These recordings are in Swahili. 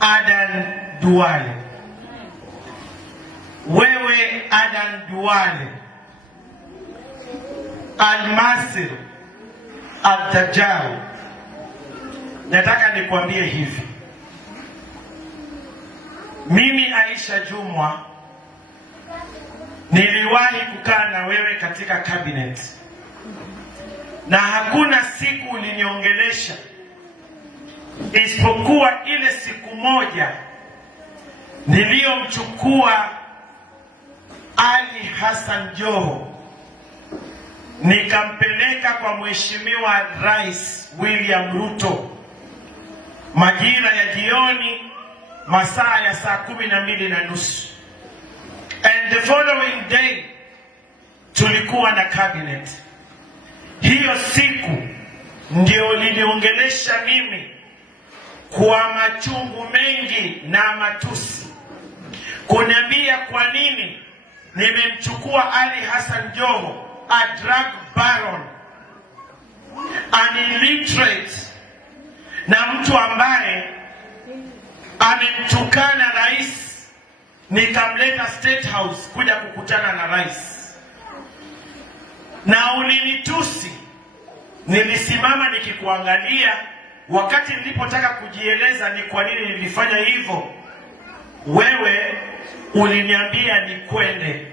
Adan Duale. Wewe Adan Duale Almasir Al-Tajari, nataka nikwambie hivi. Mimi Aisha Jumwa niliwahi kukaa na wewe katika cabinet, na hakuna siku uliniongelesha isipokuwa ile siku moja niliyomchukua Ali Hassan Joho nikampeleka kwa Mheshimiwa Rais William Ruto majira ya jioni, masaa ya saa 12:30. And the following day tulikuwa na cabinet. Hiyo siku ndio liniongelesha mimi kwa machungu mengi na matusi, kuniambia kwa nini nimemchukua Ali Hassan Joho, a drug baron, an illiterate, na mtu ambaye amemtukana rais, nikamleta State House kuja kukutana na rais. Na ulinitusi, nilisimama nikikuangalia. Wakati nilipotaka kujieleza ni kwa nini nilifanya hivyo, wewe uliniambia nikwende.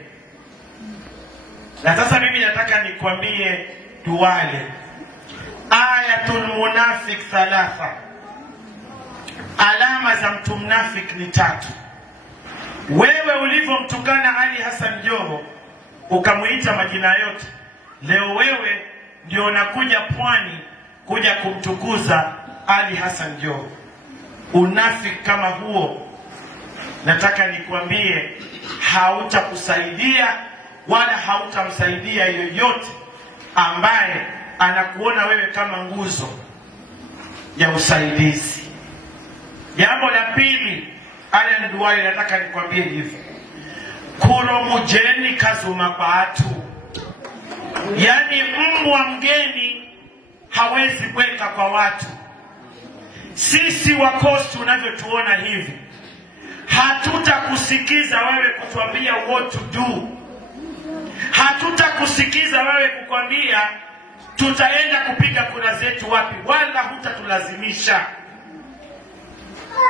Na sasa mimi nataka nikwambie Duale, ayatul munafik thalatha, alama za mtu mnafik ni 3. Wewe ulivyomtukana Ali Hassan Joho ukamuita majina yote, leo wewe ndio unakuja Pwani kuja kumtukuza Ali Hassan Joho. Unafiki kama huo, nataka nikwambie, hautakusaidia wala hautamsaidia yoyote ambaye anakuona wewe kama nguzo ya usaidizi. Jambo la pili, Adan Duale, nataka nikwambie hivi: kuro mujeni kazuma kwa watu. Yani mbwa mgeni hawezi kweka kwa watu. Sisi wa Coast unavyotuona hivi, hatutakusikiza wewe kutuambia what to do. Hatutakusikiza wewe kukwambia tutaenda kupiga kura zetu wapi, wala hutatulazimisha.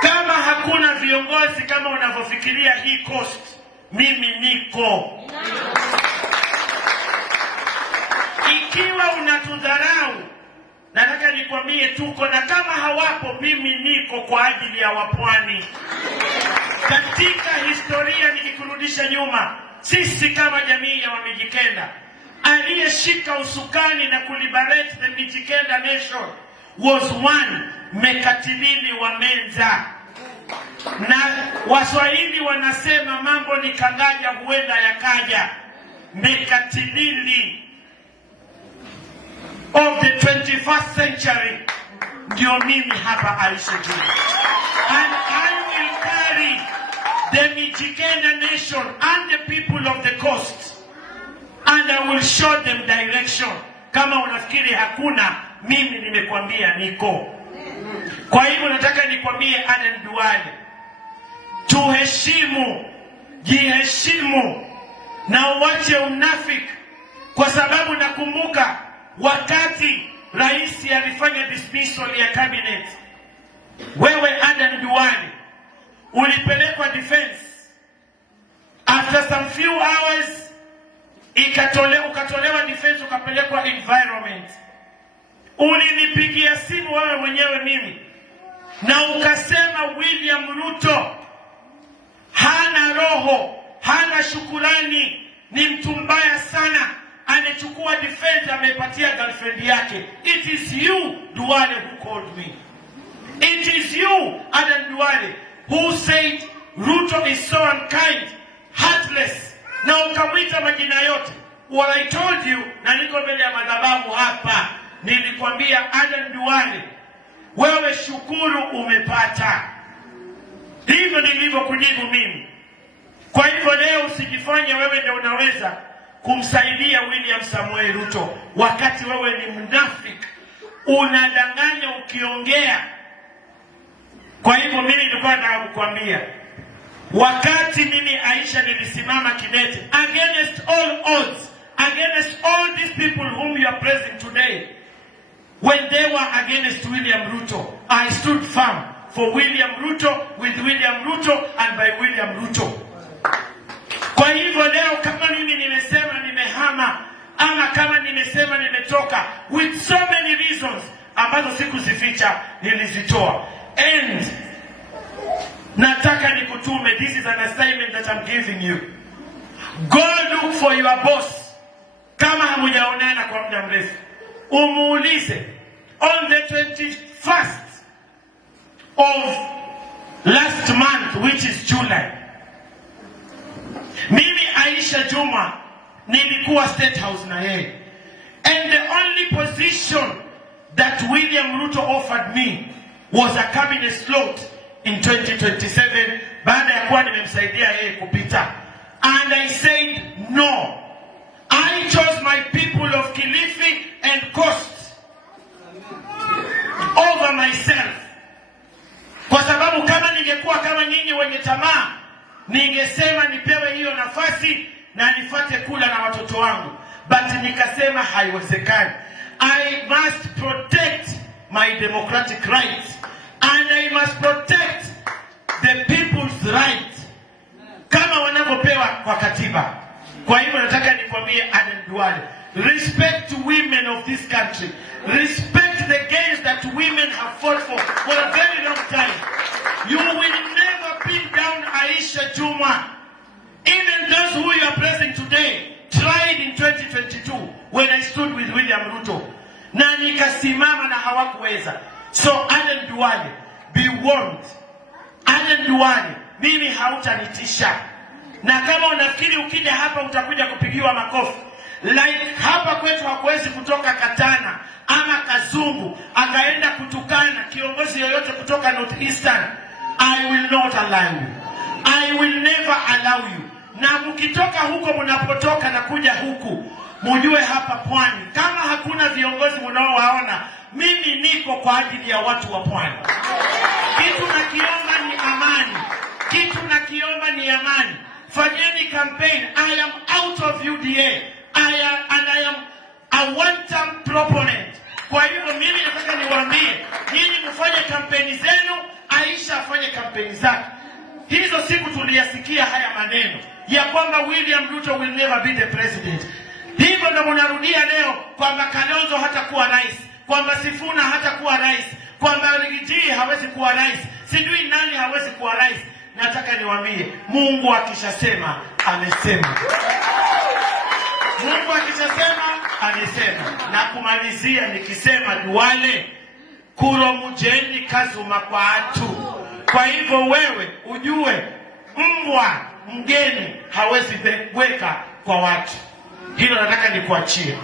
Kama hakuna viongozi kama unavyofikiria hii Coast, mimi niko. Ikiwa unatudharau, nataka nikwambie tuko, na kama hawapo, mimi niko kwa ajili ya Wapwani. Katika historia nikikurudisha nyuma, sisi kama jamii ya Wamijikenda, aliyeshika usukani na kuliberate the Mijikenda nation was one Mekatilili wa Menza. Na Waswahili wanasema mambo ni kangaja huenda yakaja. Mekatilili of the 21st century ndio mimi hapa Aisha Jumwa. And I will carry the Mijikenda nation and the people of the Coast, and I will show them direction. Kama unafikiri hakuna, mimi nimekwambia niko. Kwa hivyo nataka nikwambie Adan Duale, tuheshimu, jiheshimu na uache unafiki, kwa sababu nakumbuka wakati rais alifanya dismissal ya cabinet, wewe Adan Duale ulipelekwa defense. After some few hours ukatolewa defense, ukapelekwa environment. Ulinipigia simu wewe mwenyewe mimi, na ukasema William Ruto hana roho, hana shukrani, ni mtu mbaya sana, anachukua defense amepatia girlfriend yake. It is you Duale who called me. It is you Adan Duale who said Ruto is so unkind, heartless, na ukamwita majina yote. What I told you, na niko mbele ya madhabahu hapa, nilikwambia Adan Duale, wewe shukuru umepata. Hivyo ndivyo kujibu mimi. Kwa hivyo leo usijifanye wewe ndio unaweza kumsaidia William Samuel Ruto wakati wewe ni mnafiki, unadanganya ukiongea. Kwa hivyo mimi nilikuwa nakuambia, wakati mimi Aisha nilisimama kidete against all odds, against all these people whom you are praising today, when they were against William Ruto, I stood firm for William Ruto, with William Ruto and by William Ruto. Kwa hivyo leo kama mimi nimesema nimehama, ama kama nimesema nimetoka, with so many reasons ambazo sikuzificha nilizitoa. And nataka nikutume, this is an assignment that I'm giving you. Go look for your boss. Kama hamujaonana kwa muda mrefu, umuulize, on the 21st of last month, which is July, mimi Aisha Juma nilikuwa State House na yeye, and the only position that William Ruto offered me was a cabinet slot in 2027 baada ya kuwa nimemsaidia yeye kupita, and I said no. I chose my people of Kilifi and Coast over myself, kwa sababu kama ningekuwa kama nyinyi wenye tamaa, ningesema nipewe hiyo nafasi na nifate kula na watoto wangu, but nikasema haiwezekani. I must protect my democratic rights and I must protect the people's rights kama wanavyopewa kwa katiba. Kwa hivyo nataka nikwambie Aden Duale, respect women of this country, respect the gains that women have fought for a very long time. You will never pin down Aisha Juma. Even those who you are praising today tried in 2022 when I stood with William Ruto, na nikasimama na hawakuweza. So Aden Duale, be warned. Aden Duale, mimi hautanitisha. Na kama unafikiri ukija hapa utakuja kupigiwa makofi, like hapa kwetu hakuwezi kutoka Katana ama Kazungu akaenda kutukana kiongozi yoyote kutoka North Eastern, I will not allow you. I will never allow you. Na mkitoka huko mnapotoka na kuja huku, mjue hapa Pwani kama hakuna viongozi mnaowaona, mimi niko kwa ajili ya watu wa Pwani. Kitu nakiomba ni amani. Kitu nakiomba ni amani. Fanyeni campaign. I am out of UDA. I am a one-term proponent. Kwa hivyo mimi nataka niwaambie, nyinyi mfanye kampeni zenu, Aisha afanye kampeni zake. Hizo siku tuliyasikia haya maneno ya kwamba William Ruto will never be the president. Hivyo ndo mnarudia leo kwamba Kalonzo hatakuwa rais, kwamba Sifuna hatakuwa rais, kwamba Rigiji hawezi kuwa rais, sijui nani hawezi kuwa rais. Nataka niwaambie, Mungu akishasema amesema. Mungu akishasema amesema. Na kumalizia nikisema Duale, kuro mujeni kazuma kwa atu. Kwa hivyo wewe ujue, mbwa mgeni hawezi weka kwa watu. Hilo nataka nikuachie.